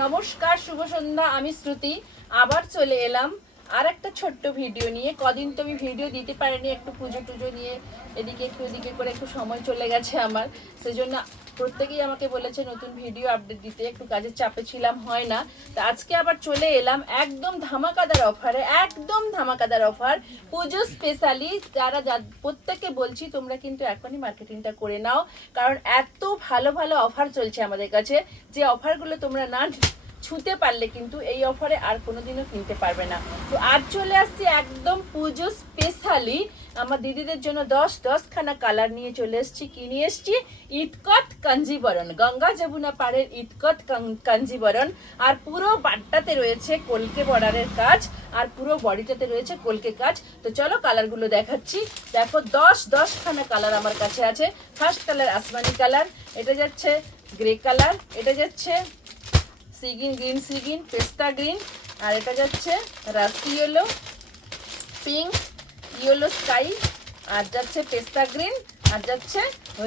নমস্কার, শুভ সন্ধ্যা। আমি শ্রুতি আবার চলে এলাম আর একটা ছোট্ট ভিডিও নিয়ে। কদিন তো আমি ভিডিও দিতে পারিনি, একটু পুজো টুজো নিয়ে এদিকে একটু ওদিকে করে একটু সময় চলে গেছে আমার। সেজন্য প্রত্যেকেই আমাকে বলেছে নতুন ভিডিও আপডেট দিতে, একটু কাজের চাপে ছিলাম, হয় না। তো আজকে আবার চলে এলাম একদম ধামাকাদার অফারে, একদম ধামাকাদার অফার পুজো স্পেশালি। যারা প্রত্যেককে বলছি তোমরা কিন্তু এখনই মার্কেটিংটা করে নাও, কারণ এত ভালো ভালো অফার চলছে আমাদের কাছে, যে অফারগুলো তোমরা না ছুঁতে পারলে কিন্তু এই অফারে আর কোনোদিনও কিনতে পারবে না। তো আজ চলে আসছি একদম পুজো স্পেশালি আমার দিদিদের জন্য 10খানা কালার নিয়ে চলে এসেছি। কি নিয়ে এসেছি? ইতকত কাঞ্জিবরণ, গঙ্গা যমুনা পাড়ের ইতকত কাঞ্জিবরণ। আর পুরো বাটটাতে রয়েছে কলকে বর্ডারের কাজ, আর পুরো বডিটাতে রয়েছে কলকে কাজ। তো চলো কালারগুলো দেখাচ্ছি। দেখো 10খানা কালার আমার কাছে আছে। ফার্স্ট কালার আসমানি কালার, এটা যাচ্ছে গ্রে কালার, এটা যাচ্ছে সিগিন গ্রিন, সিগিন পেস্তা গ্রিন, আর এটা যাচ্ছে rusty yellow, pink, yellow sky, আর যাচ্ছে পেস্তা গ্রিন, আর যাচ্ছে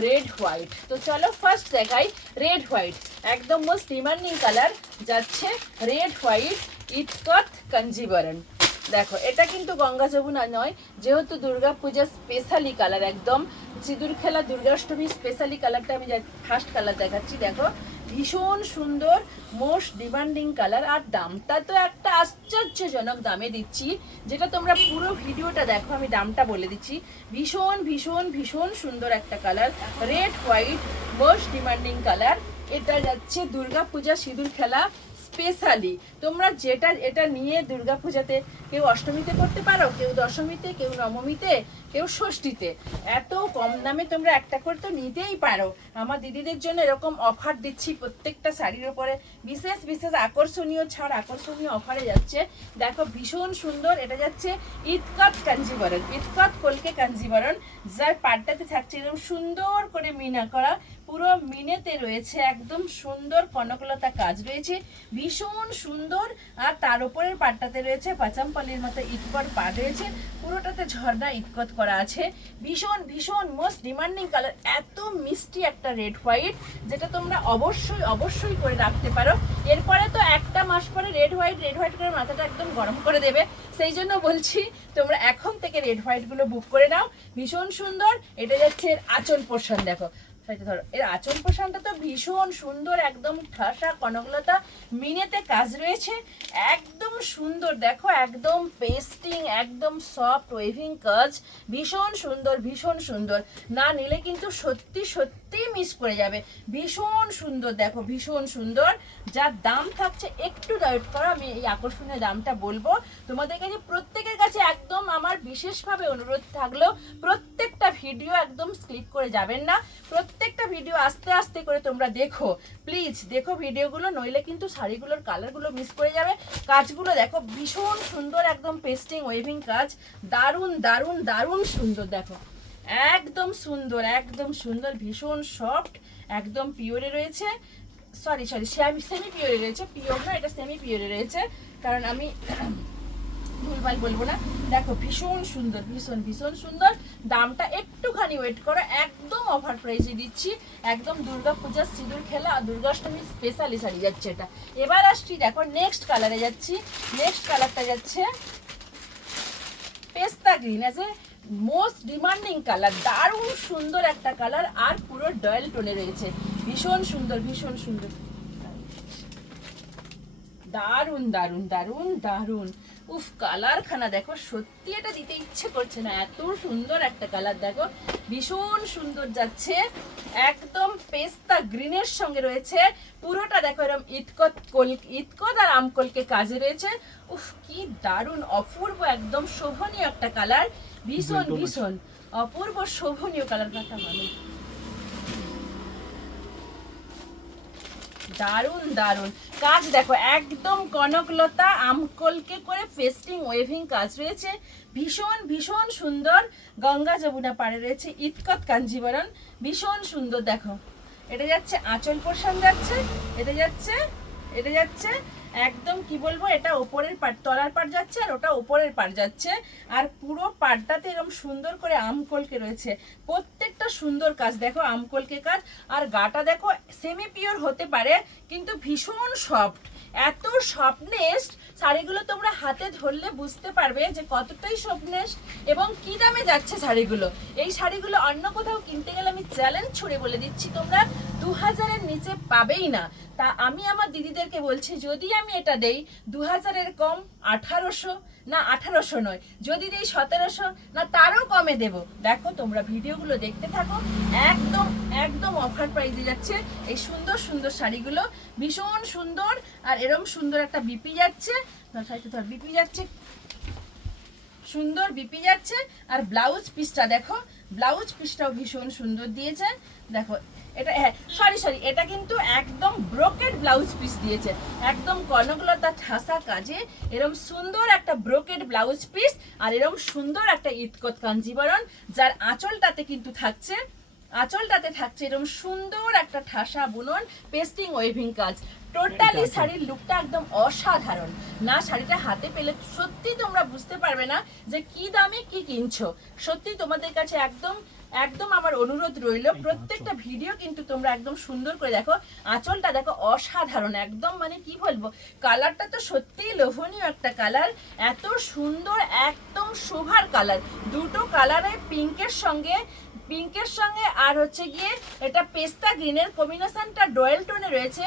রেড হোয়াইট। তো চলো ফার্স্ট দেখাই রেড হোয়াইট, একদম মোস্ট ডিমান্ডিং কালার যাচ্ছে রেড হোয়াইট ইতকত কাঞ্জিবরণ। দেখো এটা কিন্তু গঙ্গা যমুনা নয়, যেহেতু দুর্গা পূজার স্পেশালি কালার, একদম সিঁদুর খেলা দুর্গাষ্টমী স্পেশালি কালারটা আমি ফার্স্ট কালার দেখাচ্ছি। দেখো ভীষণ সুন্দর, মোস্ট ডিমান্ডিং কালার। আর দামটা তো একটা আশ্চর্যজনক দামে দিচ্ছি, যেটা তোমরা পুরো ভিডিওটা দেখো, আমি দামটা বলে দিচ্ছি। ভীষণ ভীষণ ভীষণ সুন্দর একটা colour, red white most demanding colour. এটা যাচ্ছে দুর্গা পূজা সিঁদুর খেলা স্পেশালি। তোমরা এটা নিয়ে দুর্গা পূজাতে কেউ অষ্টমীতে করতে পারো, কেউ দশমীতে, কেউ নবমীতে, কেউ ষষ্ঠীতে। এত কম দামে তোমরা একটা করে তো নিতেই পারো। আমার দিদিদের জন্য এরকম অফার দিচ্ছি প্রত্যেকটা শাড়ির উপরে, বিশেষ বিশেষ আকর্ষণীয় ছাড়, আকর্ষণীয় অফারে যাচ্ছে। দেখো ভীষণ সুন্দর, এটা যাচ্ছে ইতকত কাঞ্জিবরণ, ইতকত কলকে কাঞ্জিবরণ, যার পাড়টাতে থাকছে এরকম সুন্দর করে মিনা করা, পুরো মিনেতে রয়েছে একদম সুন্দর কনকলতা কাজ রয়েছে, ভীষণ সুন্দর। আর তার উপরের পাটটাতে রয়েছে পাচামপালির মতো ইটকট পাট রয়েছে, পুরোটাতে ঝর্ণা ইটকট করা আছে। ভীষণ ভীষণ মোস্ট ডিমান্ডিং কালার, এত মিষ্টি একটা রেড হোয়াইট, যেটা তোমরা অবশ্যই অবশ্যই করে রাখতে পারো। এরপরে তো একটা মাস পরে রেড হোয়াইট করে মাথাটা একদম গরম করে দেবে। সেই জন্য বলছি তোমরা এখন থেকে রেড হোয়াইটগুলো বুক করে নাও। ভীষণ সুন্দর। এটা যাচ্ছে আঁচল পোর্শন, দেখো ধরো এর আঁচল পোষণটা তো ভীষণ সুন্দর, একদম ঠাসা কনকলতা মিনেতে কাজ রয়েছে, একদম সুন্দর। দেখো একদম পেস্টিং, একদম সফট ওয়েভিং কাজ, ভীষণ সুন্দর, ভীষণ সুন্দর। না নিলে কিন্তু সত্যি সত্যি মিস করে যাবে। ভীষণ সুন্দর, দেখো ভীষণ সুন্দর। যার দাম থাকছে একটু ওয়েট করো, আমি এই আকর্ষণীয় দামটা বলবো তোমাদের কাছে। প্রত্যেকের কাছে একদম আমার বিশেষভাবে অনুরোধ থাকলো, প্রত্যেকটা ভিডিও একদম স্কিপ করে যাবেন না, প্রত্যেকটা ভিডিও আস্তে আস্তে করে তোমরা দেখো, প্লিজ দেখো ভিডিওগুলো, নইলে কিন্তু শাড়িগুলোর কালারগুলো মিস করে যাবে। কাজগুলো দেখো ভীষণ সুন্দর, একদম পেস্টিং ওয়েভিং কাজ, দারুণ দারুণ দারুণ সুন্দর। দেখো একদম সুন্দর, একদম সুন্দর, ভীষণ সফট, একদম পিওরে রয়েছে, সরি সেমি পিওরে রয়েছে, পিওর না, এটা সেমি পিওরে রয়েছে, কারণ আমি ভুলভাল বলবো না। দেখো ভীষণ সুন্দর, ভীষণ ভীষণ সুন্দর। দামটা একটুখানি ওয়েট করো, একদম অফার প্রাইসে দিচ্ছি, একদম দুর্গা পূজার সিঁদুর খেলা আর দুর্গাষ্টমীর স্পেশালি শাড়ি যাচ্ছে এটা। এবার আসছি, দেখো নেক্সট কালারে যাচ্ছি। নেক্সট কালারটা যাচ্ছে পেস্তা green, as a most demanding colour, দারুণ সুন্দর একটা কালার, আর পুরো ডয়েল টোনে রয়েছে, ভীষণ সুন্দর, ভীষণ সুন্দর, দারুন দারুন দারুন দারুন। উফ কালার খানা দেখো, সত্যি এটা দিতে ইচ্ছে করছে না, এত সুন্দর একটা কালার। দেখো ভীষণ সুন্দর যাচ্ছে, একদম পেস্তা গ্রিনের সঙ্গে রয়েছে পুরোটা। দেখো এরকম ইতকত আর আমকলকে কাজে রয়েছে। উফ কি দারুন, অপূর্ব, একদম শোভনীয় একটা কালার, ভীষণ ভীষণ অপূর্ব শোভনীয় কালার। কথা মানে দারুন দারুন কাজ, দেখো একদম কনকলতা আমকলকে করে পেস্টিং ওয়েভিং কাজ রয়েছে, ভীষণ ভীষণ সুন্দর। গঙ্গা যমুনা পাড়ে রয়েছে ইতকত কাঞ্জিবরণ, ভীষণ সুন্দর। দেখো এটা যাচ্ছে আঁচল পোর্শন যাচ্ছে, এটা যাচ্ছে একদম কি বলবো, এটা ওপরের পাট, তলার পাট যাচ্ছে, আর ওটা ওপরের পাট যাচ্ছে। আর পুরো পাটটাতে এরকম সুন্দর করে আমকলকে রয়েছে, প্রত্যেকটা সুন্দর কাজ। দেখো আমকলকে কাজ, আর গাটা দেখো সেমি পিওর হতে পারে কিন্তু ভীষণ সফট, এত সফটনেস্ট শাড়িগুলো তোমরা হাতে ধরলে বুঝতে পারবে যে কতটাই সফটনেস্ট এবং কি দামে যাচ্ছে শাড়িগুলো। এই শাড়িগুলো অন্য কোথাও কিনতে গেলে আমি চ্যালেঞ্জ ছুড়ে বলে দিচ্ছি তোমরা 2000-এর নিচে পাবেই না। তা আমি আমার দিদিদেরকে বলছি যদি আমি এটা দেই 2000-এর কম 1800, না 1800 নয়, যদি দেই 1700, না তারও কমে দেব। দেখো তোমরা ভিডিওগুলো দেখতে থাকো, একদম একদম অফার প্রাইসে যাচ্ছে এই সুন্দর সুন্দর শাড়িগুলো, ভীষণ সুন্দর। আর এরকম সুন্দর একটা বিপি যাচ্ছে, বিপি যাচ্ছে, সুন্দর বিপি যাচ্ছে। আর ব্লাউজ পিসটা দেখো, ব্লাউজ পিসটাও ভীষণ সুন্দর দিয়েছে। দেখো এটা, হ্যাঁ সরি এটা কিন্তু একদম ব্রোকেড ব্লাউজ পিস দিয়েছে, একদম কনকলতা ঠাসা কাজে এরকম সুন্দর একটা ব্রোকেড ব্লাউজ পিস। আর এরকম সুন্দর একটা ইতকত কাঞ্জিবরণ, যার আঁচলটাতে কিন্তু থাকছে, আঁচলটাতে থাকছে এরকম সুন্দর একটা ঠাসা বুনন পেস্টিং ওয়েভিং কাজ। টোটালি শাড়ির লুকটা একদম অসাধারণ। না শাড়িটা হাতে পেলে সত্যি তোমরা বুঝতে পারবে না যে কি দামে কি কিনছো। সত্যি তোমাদের কাছে একদম একদম আমার অনুরোধ রইল, প্রত্যেকটা ভিডিও কিন্তু তোমরা একদম সুন্দর করে দেখো। আঁচলটা দেখো অসাধারণ, একদম মানে কি বলবো, কালারটা তো সত্যিই লোভনীয় একটা কালার, এত সুন্দর, একদম শোভার কালার। দুটো কালারে পিঙ্কের সঙ্গে আর হচ্ছে গিয়ে এটা পেস্তা গ্রিনের কম্বিনেশনটা ডয়েল টোনে রয়েছে,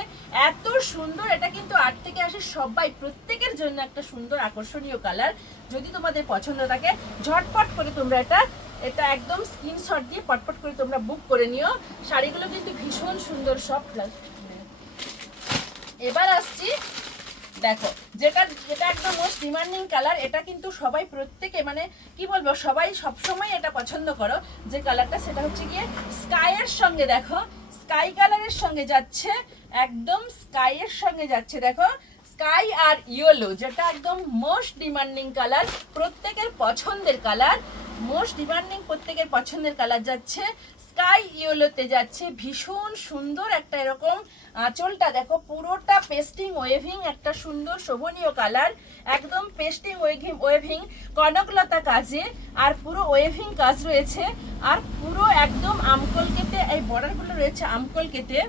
এত সুন্দর। এটা কিন্তু 8 থেকে 80 সবাই প্রত্যেকের জন্য একটা সুন্দর আকর্ষণীয় কালার। যদি তোমাদের পছন্দ থাকে ঝটপট করে তোমরা এটা একদম স্ক্রিনশট দিয়ে পটপট করে তোমরা বুক করে নিও। শাড়িগুলো কিন্তু ভীষণ সুন্দর সব। এবার আসছি দেখো যেটা একদম মোস্ট ডিমান্ডিং কালার, এটা কিন্তু সবাই প্রত্যেকে মানে কি বলবো সবাই সবসময় এটা পছন্দ করো যে কালারটা, সেটা হচ্ছে গিয়ে স্কাইয়ের সঙ্গে, দেখো স্কাই কালারের সঙ্গে যাচ্ছে, একদম স্কাইয়ের সঙ্গে যাচ্ছে। দেখো স্কাই আর ইয়েলো, যেটা একদম মোস্ট ডিমান্ডিং কালার, প্রত্যেকের পছন্দের কালার, মোস্ট ডিমান্ডিং প্রত্যেকের পছন্দের কালার যাচ্ছে স্কাই ইয়েলোতে যাচ্ছে। ভীষণ সুন্দর একটা এরকম আঁচলটা দেখো, পুরোটা পেস্টিং ওয়েভিং একটা সুন্দর শোভনীয় কালার, একদম পেস্টিং ওয়েভিং কনকলতা কাজে, আর পুরো ওয়েভিং কাজ রয়েছে, আর পুরো একদম আমকল কেটে এই বর্ডারগুলো রয়েছে আমকল কেটে।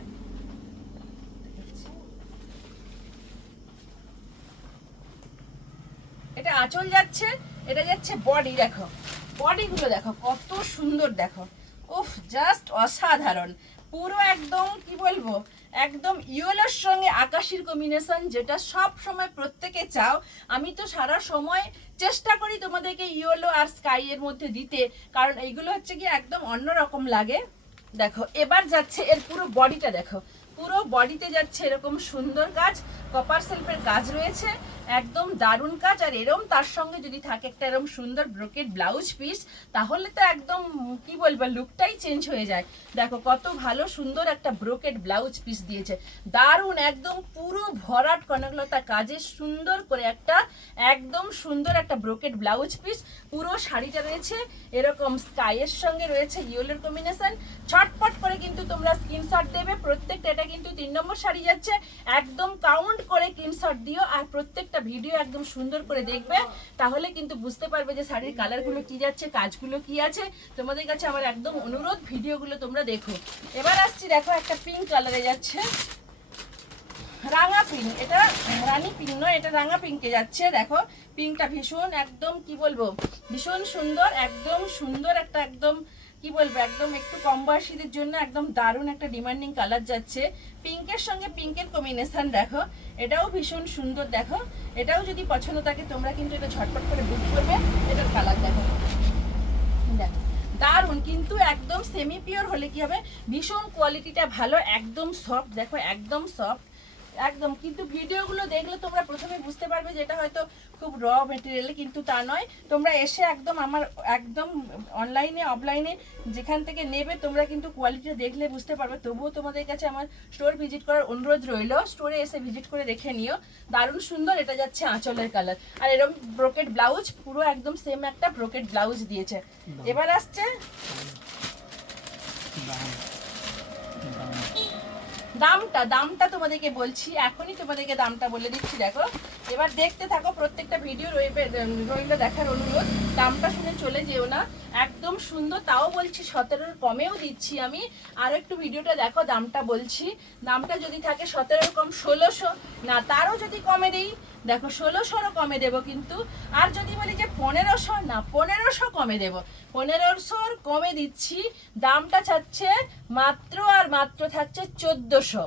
এটা আঁচল যাচ্ছে, এটা যাচ্ছে বডি। দেখো বডিগুলো দেখো কত সুন্দর, দেখো উফ জাস্ট অসাধারণ। পুরো একদম কি বলবো, একদম ইয়েলোর সঙ্গে আকাশির কম্বিনেশন, যেটা সব সময় প্রত্যেকে চাও। আমি তো সারা সময় চেষ্টা করি তোমাদেরকে ইয়েলো আর স্কাই এর মধ্যে দিতে, কারণ এইগুলো হচ্ছে কি একদম অন্যরকম লাগে। দেখো এবার যাচ্ছে এর পুরো বডিটা, দেখো পুরো বডিতে যাচ্ছে এরকম সুন্দর কাজ, কপার সেলফের কাজ রয়েছে, একদম দারুণ কাজ। আর এরম তার সঙ্গে যদি থাকে একটা এরকম সুন্দর ব্রোকেড ব্লাউজ পিস, তাহলে তো একদম কি বলবো লুকটাই চেঞ্জ হয়ে যায়। দেখো কত ভালো সুন্দর একটা ব্রোকেড ব্লাউজ পিস দিয়েছে, দারুণ একদম পুরো ভরাট কনকলতা কাজে সুন্দর করে একটা একদম সুন্দর একটা ব্রোকেড ব্লাউজ পিস। পুরো শাড়িটা রয়েছে এরকম স্কাইয়ের সঙ্গে রয়েছে ইয়েলোর কম্বিনেশন। ছটপট করে কিন্তু তোমরা স্ক্রিনশট দেবে, প্রত্যেকটা এটা কিন্তু 3 নম্বর শাড়ি যাচ্ছে, একদম কাউন্ট করে স্ক্রিনশট দিও। আর প্রত্যেকটা ভিডিও একদম সুন্দর করে দেখবে, তাহলে কিন্তু বুঝতে পারবে যে শাড়ির কালারগুলো কি যাচ্ছে, কাজগুলো কি আছে। তোমাদের কাছে আমার একদম অনুরোধ ভিডিওগুলো তোমরা দেখো। এবার আসছি দেখো একটা পিঙ্ক কালারে যাচ্ছে, রাঙা পিঙ্ক, এটা রানী পিঙ্ক নয়, এটা রাঙা পিঙ্কে যাচ্ছে। দেখো পিঙ্কটা ভীষণ একদম কি বলবো ভীষণ সুন্দর, একদম সুন্দর একটা একদম কি বলবো একদম একটু কম বয়সীদের জন্য একদম দারুণ একটা ডিমান্ডিং কালার যাচ্ছে। পিঙ্কের সঙ্গে পিঙ্কের কম্বিনেশন দেখো, এটাও ভীষণ সুন্দর। দেখো এটাও যদি পছন্দ থাকে তোমরা কিন্তু এটা ঝটপট করে বুক করবে। এটার কালার দেখো, দেখো দারুণ, কিন্তু একদম সেমি পিওর হলে কি হবে, ভীষণ কোয়ালিটিটা ভালো, একদম সফট। দেখো একদম সফট একদম, কিন্তু ভিডিওগুলো দেখলে তোমরা প্রথমে বুঝতে পারবে যে এটা হয়তো খুব র মেটেরিয়াল, কিন্তু তা নয়। তোমরা এসে একদম আমার একদম অনলাইনে অফলাইনে যেখান থেকে নেবে তোমরা কিন্তু কোয়ালিটিটা দেখলে বুঝতে পারবে। তবুও তোমাদের কাছে আমার স্টোর ভিজিট করার অনুরোধ রইল, স্টোরে এসে ভিজিট করে দেখে নিও। দারুণ সুন্দর, এটা যাচ্ছে আঁচলের কালার। আর এরকম ব্রোকেড ব্লাউজ, পুরো একদম সেম একটা ব্রোকেড ব্লাউজ দিয়েছে। এবার আসছে দামটা তোমাদেরকে বলছি, এখনই তোমাদেরকে দামটা বলে দিচ্ছি। দেখো এবার দেখতে থাকো, প্রত্যেকটা ভিডিও রইল দেখার অনুরোধ। দামটা শুনে চলে যেও না, একদম সুন্দর। তাও বলছি 17-র কমেও দিচ্ছি আমি। আর একটু ভিডিওটা দেখো, দামটা বলছি। দামটা যদি থাকে 17-র কম 1600, না তারও যদি কমে দিই, দেখো 1600-রও কমে দেবো কিন্তু। আর যদি বলি যে 1500, না 1500 কমে দেবো, 1500-র কমে দিচ্ছি। দামটা চাচ্ছে মাত্র আর মাত্র থাকছে 1400,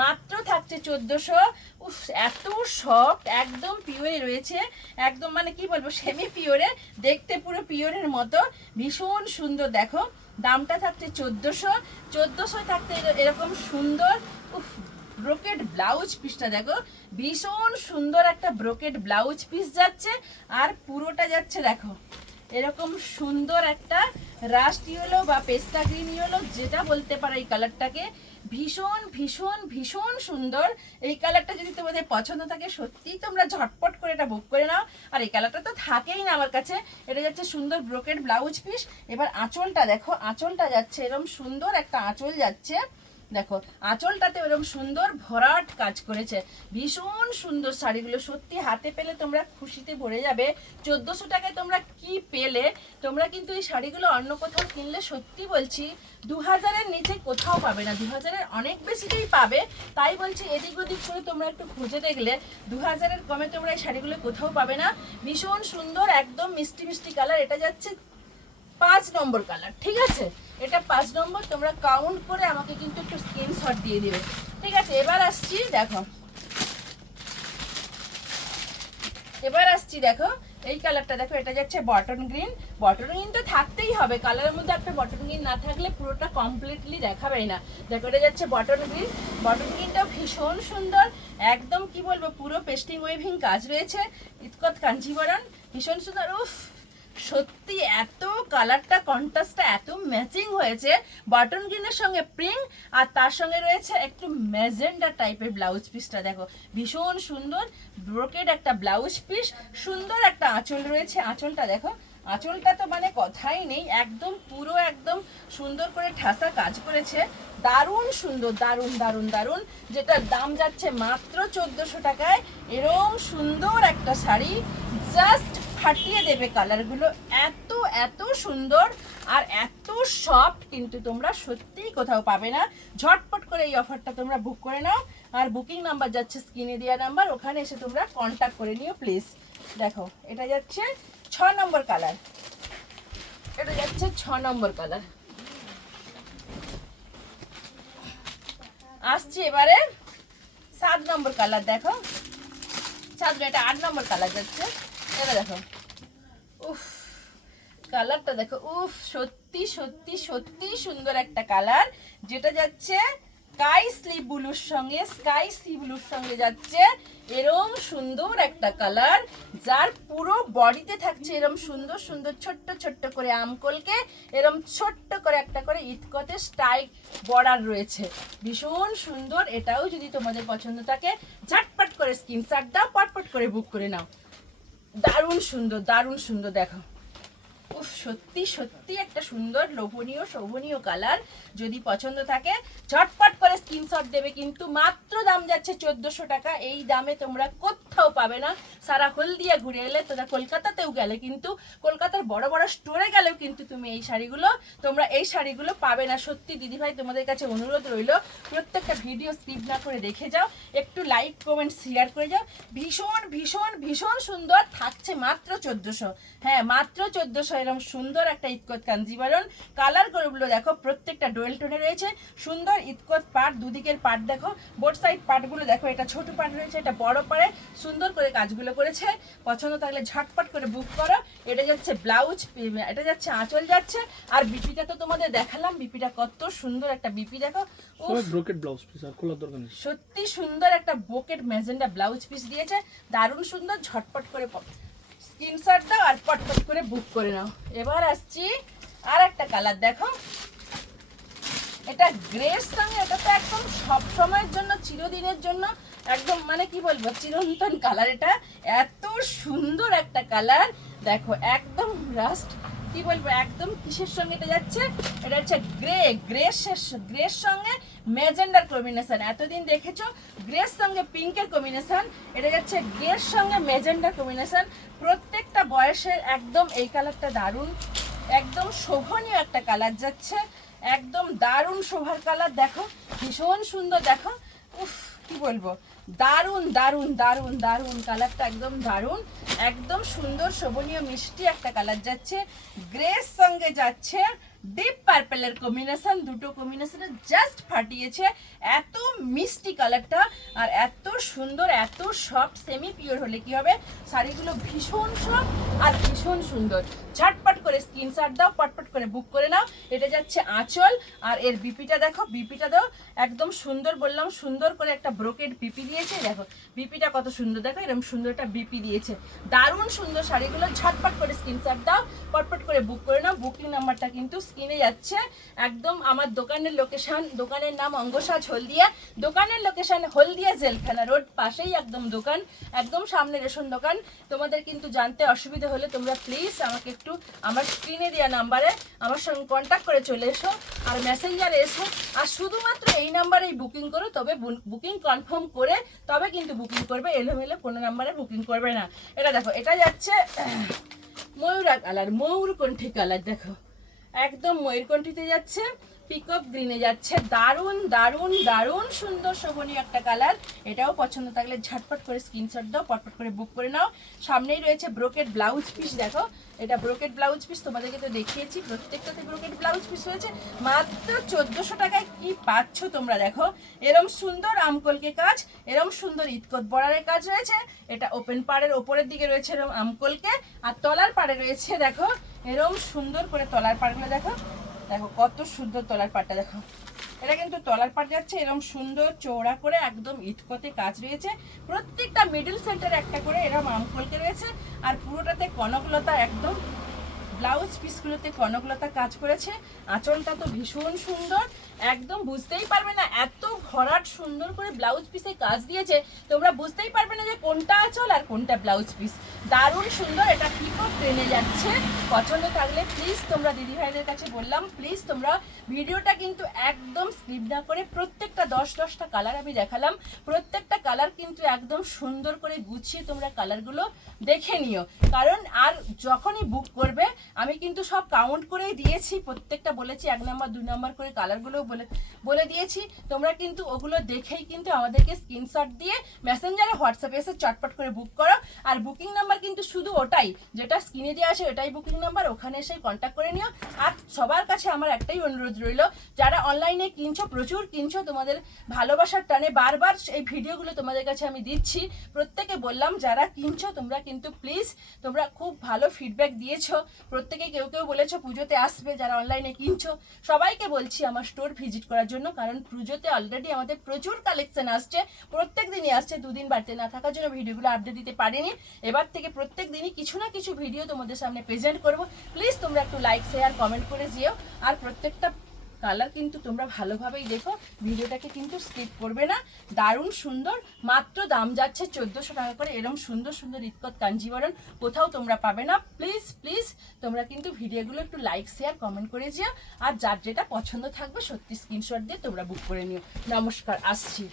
মাত্র থাকছে 1400। উফ, এত সফট, একদম পিওরে রয়েছে, একদম মানে কি বলবো সেমি পিওরে, দেখতে পুরো পিওরের মতো, ভীষণ সুন্দর। দেখো দামটা থাকছে 1400 থাকতে এরকম সুন্দর। উফ, ব্রোকেড ব্লাউজ পিসটা দেখো, ভীষণ সুন্দর একটা ব্রোকেড ব্লাউজ পিস যাচ্ছে। আর পুরোটা যাচ্ছে দেখো এরকম সুন্দর একটা রাস্ট ইয়েলো বা পেস্তা গ্রিন ইয়েলো, যেটা বলতে পারো এই কালারটাকে, ভীষণ ভীষণ ভীষণ সুন্দর। এই কালারটা যদি তোমাদের পছন্দ থাকে, সত্যিই তোমরা ঝটপট করে এটা বুক করে নাও। আর এই কালারটা তো থাকেই না আমার কাছে। এটা যাচ্ছে সুন্দর ব্রোকেড ব্লাউজ পিস। এবার আঁচলটা দেখো, আঁচলটা যাচ্ছে এরকম সুন্দর একটা আঁচল যাচ্ছে। দেখো আঁচলটাতে এরকম সুন্দর ভরাট কাজ করেছে, ভীষণ সুন্দর শাড়িগুলো। সত্যি হাতে পেলে তোমরা খুশিতে ভরে যাবে। 1400 টাকায় তোমরা কি পেলে? তোমরা কিন্তু এই শাড়িগুলো অন্য কোথাও কিনলে সত্যি বলছি 2000-এর নিচে কোথাও পাবে না, 2000-এর অনেক বেশিটাই পাবে। তাই বলছি এদিক ওদিক করে তোমরা একটু খুঁজে দেখলে 2000-এর কমে তোমরা এই শাড়িগুলো কোথাও পাবে না। ভীষণ সুন্দর, একদম মিষ্টি মিষ্টি কালার। এটা যাচ্ছে 5 নম্বর কালার, ঠিক আছে? এটা 5 নম্বর। তোমরা কাউন্ট করে আমাকে কিন্তু একটু স্ক্রিনশট দিয়ে দিবে, ঠিক আছে? এবার আসছি দেখো, দেখো এই কালারটা দেখো, এটা যাচ্ছে বটন গ্রিন। বটন গ্রিন তো থাকতেই হবে, কালারের মধ্যে একটা বটন গ্রিন না থাকলে পুরোটা কমপ্লিটলি দেখাবে না। দেখো এটা যাচ্ছে বটন গ্রিন। বটন গ্রিনটাও ভীষণ সুন্দর, একদম কি বলবো পুরো পেস্টিং ওয়েভিং কাজ রয়েছে, ইতকত কাঞ্জিবরণ, ভীষণ সুন্দর। উফ, সত্যি এত কালারটা কন্ট্রাস্টটা এত ম্যাচিং হয়েছে, বটন গ্রিনের সঙ্গে পিঙ্ক, আর তার সঙ্গে রয়েছে একটু ম্যাজেন্ডা টাইপের ব্লাউজ পিসটা। দেখো ভীষণ সুন্দর ব্রোকেড একটা ব্লাউজ পিস, সুন্দর একটা আঁচল রয়েছে। আঁচলটা দেখো, আঁচলটা তো মানে কথাই নেই, একদম পুরো একদম সুন্দর করে ঠাসা কাজ করেছে, দারুণ সুন্দর, দারুণ দারুণ দারুণ। যেটার দাম যাচ্ছে মাত্র 1400 টাকায়। এরকম সুন্দর একটা শাড়ি জাস্ট ফাটিয়ে দেবে কালারগুলো, এত এত সুন্দর আর এত সফট, কিন্তু তোমরা সত্যিই কোথাও পাবে না। ঝটপট করে এই অফারটা তোমরা বুক করে নাও। আর বুকিং নাম্বার যাচ্ছে স্ক্রিনে দেওয়া নাম্বার, ওখানে এসে তোমরা কন্ট্যাক্ট করে নিও প্লিজ। দেখো এটা যাচ্ছে 6 নম্বর কালার, এটা যাচ্ছে 6 নম্বর কালার। আসছি এবারে 7 নম্বর কালার। দেখো এটা 8 নম্বর কালার যাচ্ছে। এটা দেখো, উফ কালারটা দেখো, উফ সত্যি সত্যি সত্যি সুন্দর একটা কালার, যেটা যাচ্ছে স্কাই সি ব্লুর সঙ্গে যাচ্ছে এরম সুন্দর একটা কালার, যার পুরো বডিতে থাকছে এরম সুন্দর সুন্দর ছোট্ট ছোট্ট করে আমকলকে, এরম ছোট্ট করে একটা করে ইতকতে স্টাইল বর্ডার রয়েছে, ভীষণ সুন্দর। এটাও যদি তোমাদের পছন্দ থাকে ঝটপট করে স্ক্রিনশট দাও, পটপট করে বুক করে নাও। দারুণ সুন্দর, দারুণ সুন্দর। দেখো উফ, সত্যি সত্যি একটা সুন্দর লোভনীয় শোভনীয় কালার। যদি পছন্দ থাকে ঝটপট করে স্ক্রিনশট দেবে, কিন্তু মাত্র দাম যাচ্ছে 1400 টাকা। এই দামে তোমরা কোথাও পাবে না। সারা হলদিয়া ঘুরে এলে, তোমরা কলকাতাতেও গেলে, কিন্তু কলকাতার বড় বড় স্টোরে গেলেও কিন্তু তুমি তোমরা এই শাড়িগুলো পাবে না। সত্যি দিদিভাই তোমাদের কাছে অনুরোধ রইল, প্রত্যেকটা ভিডিও স্কিপ না করে দেখে যাও, একটু লাইক কমেন্ট শেয়ার করে যাও। ভীষণ ভীষণ ভীষণ সুন্দর থাকছে মাত্র 1400। হ্যাঁ মাত্র 1400। এরকম সুন্দর একটা ইতকত কাঞ্জিবরণ। কালারগুলো দেখো প্রত্যেকটা ডোয়েল টোনে রয়েছে, সুন্দর ইতকত পাট, দুদিকের পাট দেখো, বোথ সাইড পাটগুলো দেখো, এটা ছোট পাট রয়েছে, এটা বড় পাড়ে, সুন্দর করে কাজগুলো করেছে। পছন্দ থাকলে ঝটপট করে বুক করো। এটা যাচ্ছে ব্লাউজ, এটা যাচ্ছে আঁচল যাচ্ছে। আর বিপিটা তো তোমাদের দেখালাম, বিপিটা কত সুন্দর একটা বিপি দেখো, ব্রোকেড ব্লাউজ পিস, আর খোলার দরকার নেই। সত্যি সুন্দর একটা ব্রোকেড ম্যাজেন্ডা ব্লাউজ পিস দিয়েছে, দারুণ সুন্দর। ঝটপট করে স্ক্রিনশট দাও আর পটপট করে বুক করে নাও। এবার আসছি আর একটা কালার। দেখো এটা গ্রের সঙ্গে, এটা তো একদম সব সময়ের জন্য, চিরদিনের জন্য একদম মানে কি বলবো চিরন্তন কালার। এটা এত সুন্দর একটা কালার, দেখো একদম রাস্ট কি বলবো, একদম কিসের সঙ্গে এটা যাচ্ছে, এটা হচ্ছে গ্রের সঙ্গে ম্যাজেন্ডার কম্বিনেশন। এতদিন দেখেছো গ্রের সঙ্গে পিঙ্কের কম্বিনেশন, এটা যাচ্ছে গ্রের সঙ্গে ম্যাজেন্ডার কম্বিনেশন। প্রত্যেকটা বয়সের একদম এই কালারটা দারুণ, একদম শোভনীয় একটা কালার যাচ্ছে, একদম দারুণ শোভার কালার। দেখো ভীষণ সুন্দর, দেখো উফ কি বলবো, দারুণ দারুণ দারুণ দারুণ কালারটা, একদম দারুণ, একদম সুন্দর শোভনীয় মিষ্টি একটা কালার যাচ্ছে। গ্রের সঙ্গে যাচ্ছে ডিপ পার্পেলের কম্বিনেশন, দুটো কম্বিনেশনে জাস্ট ফাটিয়েছে। এত মিষ্টি কালারটা আর এত সুন্দর, এত সফট, সেমি পিওর হলে কি হবে, শাড়িগুলো ভীষণ সফট আর ভীষণ সুন্দর। ঝটপট করে স্ক্রিনশট দাও, পটপট করে বুক করে নাও। এটা যাচ্ছে আঁচল, আর এর বিপিটা দেখো, বিপিটা দাও একদম সুন্দর, বললাম সুন্দর করে একটা ব্রোকেড বিপি দিয়েছে। দেখো বিপিটা কত সুন্দর, দেখো এরকম সুন্দর একটা বিপি দিয়েছে, দারুণ সুন্দর শাড়িগুলো। ঝটপট করে স্ক্রিনশট দাও, পটপট করে বুক করে নাও। বুকিং নাম্বারটা কিন্তু স্ক্রিনে যাচ্ছে। একদম আমার দোকানের লোকেশন, দোকানের নাম অঙ্গসাজ হলদিয়া, দোকানের লোকেশন হলদিয়া জেলখানা রোড, পাশেই একদম দোকান, একদম সামনে রেশন দোকান। তোমাদের কিন্তু জানতে অসুবিধা হলে তোমরা প্লিজ আমাকে একটু আমার স্ক্রিনে দেওয়া নাম্বারে আমার সঙ্গে কন্ট্যাক্ট করে চলে এসো, আর মেসেঞ্জারে এসো, আর শুধুমাত্র এই নাম্বারেই বুকিং করো। তবে বুকিং কনফার্ম করে তবে কিন্তু বুকিং করবে, এলোমেলো কোনো নাম্বারে বুকিং করবে না। এটা দেখো, এটা যাচ্ছে ময়ূরা কালার, ময়ূরকণ্ঠী কালার, দেখো একদম ময়ূরকণ্ঠীতে যাচ্ছে, পিকক গ্রিনে যাচ্ছে, দারুণ দারুণ দারুণ সুন্দর শোভনীয় একটা কালার। এটাও পছন্দ থাকলে ঝটপট করে স্ক্রিনশট দাও, পটপট করে বুক করে নাও। সামনেই রয়েছে ব্রোকেড ব্লাউজ পিস, দেখো এটা ব্রোকেড ব্লাউজ পিস, তোমাদেরকে তো দেখিয়েছি প্রত্যেকটাতে ব্রোকেড ব্লাউজ পিস রয়েছে। মাত্র 1400 টাকায় কি পাচ্ছ তোমরা, দেখো এরম সুন্দর আমকলকে কাজ, এরম সুন্দর ইতকত বর্ডারের কাজ রয়েছে। এটা ওপেন পাড়ের ওপরের দিকে রয়েছে এরম আমকলকে, আর তলার পাড়ে রয়েছে দেখো এরম সুন্দর করে তলার পাড়গুলো, দেখো দেখো কত সুন্দর তলার পাটটা, দেখো এটা কিন্তু তলার পাট যাচ্ছে এরকম সুন্দর চওড়া করে, একদম ইটকতে কাজ রয়েছে। প্রত্যেকটা মিডল সেন্টারে একটা করে এরকম আমকলকে রয়েছে, আর পুরোটাতে কনকলতা, একদম ব্লাউজ পিসগুলোতে কনকলতা কাজ করেছে। আঁচলটা তো ভীষণ সুন্দর, একদম বুঝতেই পারবে না, এত ভরাট সুন্দর করে ব্লাউজ পিসে কাজ দিয়েছে, তোমরা বুঝতেই পারবে না যে কোনটা আঁচল আর কোনটা ব্লাউজ পিস। দারুণ সুন্দর, এটা পিকক ট্রেনে যাচ্ছে। পছন্দ থাকলে প্লিজ তোমরা দিদিভাইদের কাছে বললাম, প্লিজ তোমরা ভিডিওটা কিন্তু একদম স্কিপ না করে, প্রত্যেকটা 10-10টা কালার আমি দেখালাম, প্রত্যেকটা কালার কিন্তু একদম সুন্দর করে গুছিয়ে তোমরা কালারগুলো দেখে নিও। কারণ আর যখনই বুক করবে আমি কিন্তু সব কাউন্ট করেই দিয়েছি, প্রত্যেকটা বলেছি 1 নাম্বার 2 নাম্বার করে কালারগুলো বলে দিয়েছি। তোমরা কিন্তু ওগুলো দেখেই কিন্তু আমাদেরকে স্ক্রিনশট দিয়ে মেসেঞ্জারে হোয়াটসঅ্যাপে এসে চটপট করে বুক করো। আর বুকিং নাম্বার কিন্তু শুধু ওটাই, যেটা স্ক্রিনে দেওয়া আছে ওটাই বুকিং নাম্বার, ওখানে এসে কন্ট্যাক্ট করে নিও। আর সবার কাছে আমার একটাই অনুরোধ রইল, যারা অনলাইনে কিনছো, প্রচুর কিনছো, তোমাদের ভালোবাসার টানে বারবার এই ভিডিওগুলো তোমাদের কাছে আমি দিচ্ছি, প্রত্যেকে বললাম যারা কিনছো তোমরা কিন্তু প্লিজ, তোমরা খুব ভালো ফিডব্যাক দিয়েছো, প্রত্যেকে কেউ কেউ বলেছো পুজোতে আসবে, যারা অনলাইনে কিনছো সবাইকে বলছি আমার স্টোর ভিজিট করার জন্য। কারণ পুজোতে অলরেডি আমাদের প্রচুর কালেকশন আসছে, প্রত্যেক দিনই আসছে, দুদিন বাড়িতে না থাকার জন্য ভিডিওগুলো আপডেট দিতে পারিনি। এবার থেকে প্রত্যেক দিনই কিছু না কিছু ভিডিও তোমাদের সামনে প্রেজেন্ট করবো। প্লিজ তোমরা একটু লাইক শেয়ার কমেন্ট করে যেও, আর প্রত্যেকটা কালার কিন্তু তোমরা ভালোভাবেই দেখো, ভিডিওটাকে কিন্তু স্কিপ করবে না। দারুণ সুন্দর, মাত্র দাম যাচ্ছে 1400 টাকা করে। এরকম সুন্দর সুন্দর ইতকত কাঞ্জিবরণ কোথাও তোমরা পাবে না। প্লিজ প্লিজ তোমরা কিন্তু ভিডিওগুলো একটু লাইক শেয়ার কমেন্ট করে যেও, আর যার যেটা পছন্দ থাকবে সত্যি স্ক্রিনশট দিয়ে তোমরা বুক করে নিও। নমস্কার, আসছি।